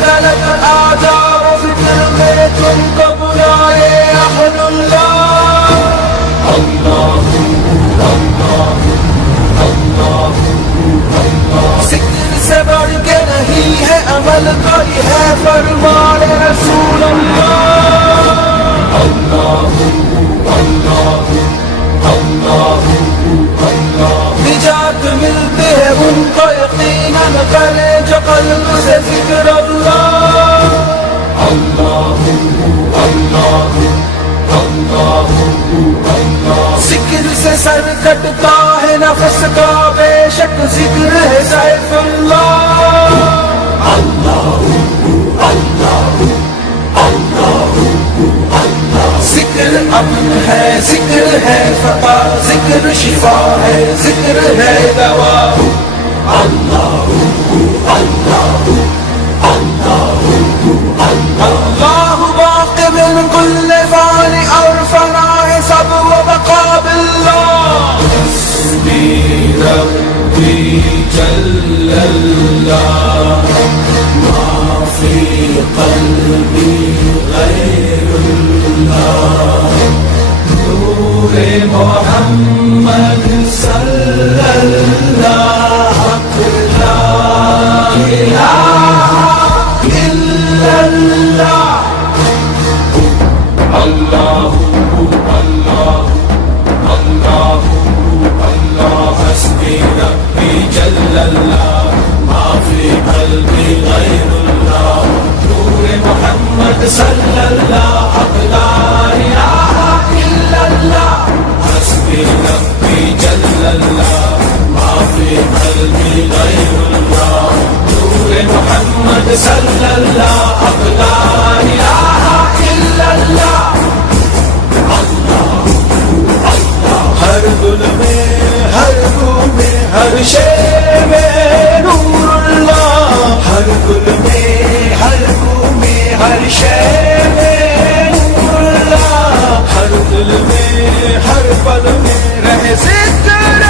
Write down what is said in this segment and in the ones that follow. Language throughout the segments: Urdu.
غلط آ جاؤ فکر میں تم کو بلائے اہل اللہ اللہ اللہ ذکر سے بڑھ کے نہیں ہے عمل کوئی ہے فرمان رسول اللہ اللہ اللہ اللہ نجات ملتی ہے ان کو یقیناً کرے جو قلب سے ذکر اللہ اللہ اللہ اللہ ذکر سے سر کٹتا ہے نفس کا بے شک ذکر ہے سیف اللہ اللہ اللہ اللہ ذکر امن ہے ذکر ہے فتح ذکر شفا ہے ذکر ہے دوا اللہ اللہ اللہ اللہ باقی من کل فان اور فنا ہے سب و بقا باللہ حسبی ربی جل اللہ ما فی قلبی غیر اللہ نور محمد صلی اللہ حق لا الہ الا اللہ اللہ اللہ اللہ اللہ حسبی ربی جل اللہ ما فی قلبی غیر اللہ نور محمد صلی اللہ حق لا الہ الا اللہ حسبی ربی جل اللہ ما فی قلبی غیر اللہ نور محمد صلی اللہ حق لا الہ الا اللہ ہر گل میں ہر گو میں ہر شے میں نور اللہ ہر گل میں ہر گو میں ہر شے میں نور اللہ ہر دل میں ہر پل میں رہے ذکر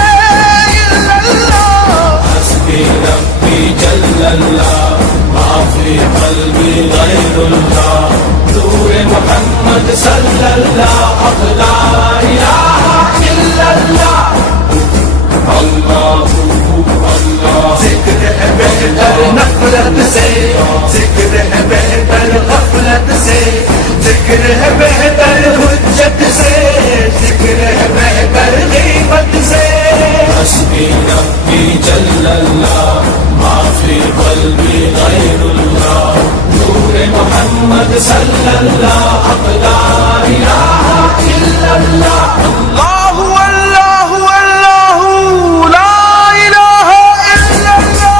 اللہ حسبی ربی جل اللہ ما فی قلبی غیر اللہ نور محمد صلی اللہ حق لا الہ الا اللہ اللہ اللہ ذکر ہے بہتر نفرت سے ذکر ہے بہتر غفلت سے ذکر ہے بہتر حجت سے ذکر ہے بہتر غیبت سے حسبی ربی جل اللہ ما فی قلبی غیر اللہ نور محمد صلی اللہ حق لا الہ الا اللہ اللہ اللہ اللہ لا الہ الا اللہ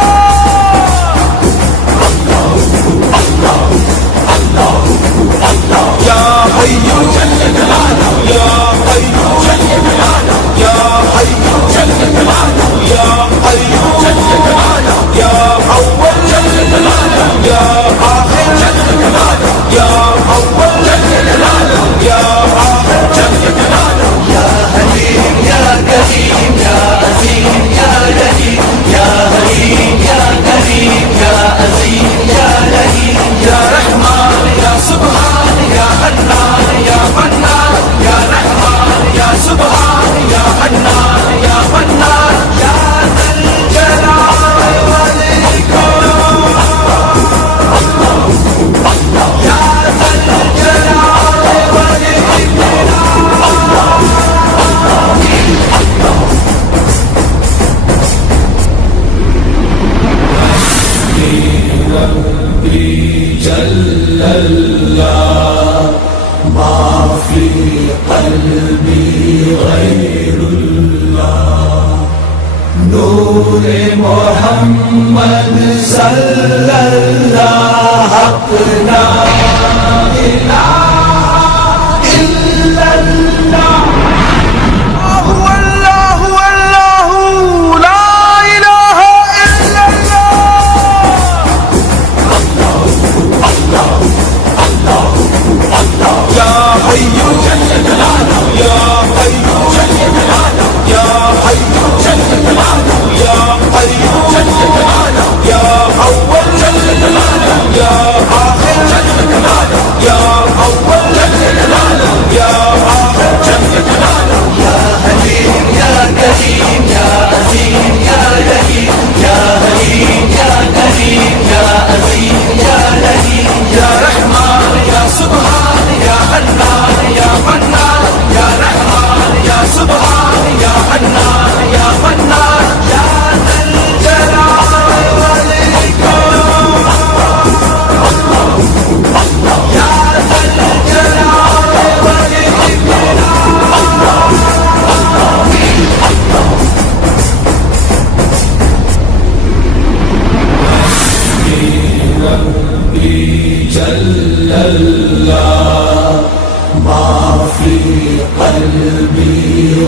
اللہ اللہ یا حی جل جلالہ یا حی جل جلالہ یا حی جل جلالہ یا حی جل جلالہ یا اول جل جلالہ یا آخر جل جلالہ یا اول جل جلالہ یا آخر جل جلالہ یا حلیم یا کریم یا عظیم یا رحیم یا حلیم یا کریم یا عظیم یا رحیم یا رحمان یا سبحان یا حنان یا منان یا رحمان یا سبحان یا حنان یا منان یا ذا الجلال والاکرام یا ذا الجلال والاکرام ربی جل اللہ ما فی قلبی غیر اللہ نور محمد صلی اللہ حق لا الہ الا اللہ اللہ اللہ لا الہ الا اللہ اللہ اللہ یا حی جل جلالہ یا حی جل جلالہ یا حی جل جلالہ یا حی جل جلالہ یا اول جل جلالہ یا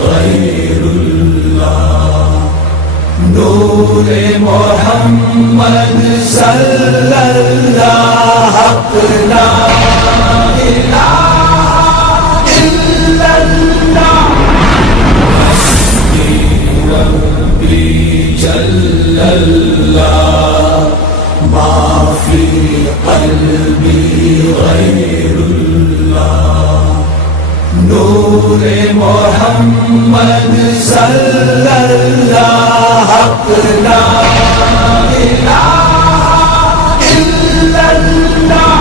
غير الله نور محمد صلى الله حق لا إله إلا الله حسبي ربي جل الله ما في قلبي غير الله نور محمد صلى الله حق لا إله إلا الله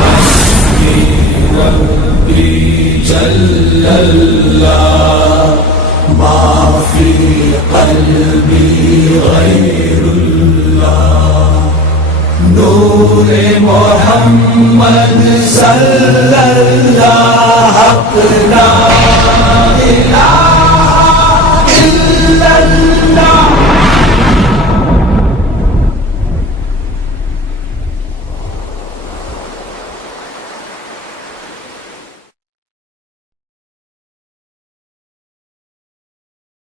حسبي ربي جل الله ما في قلبي غير الله نور محمد صلى الله حق لا إله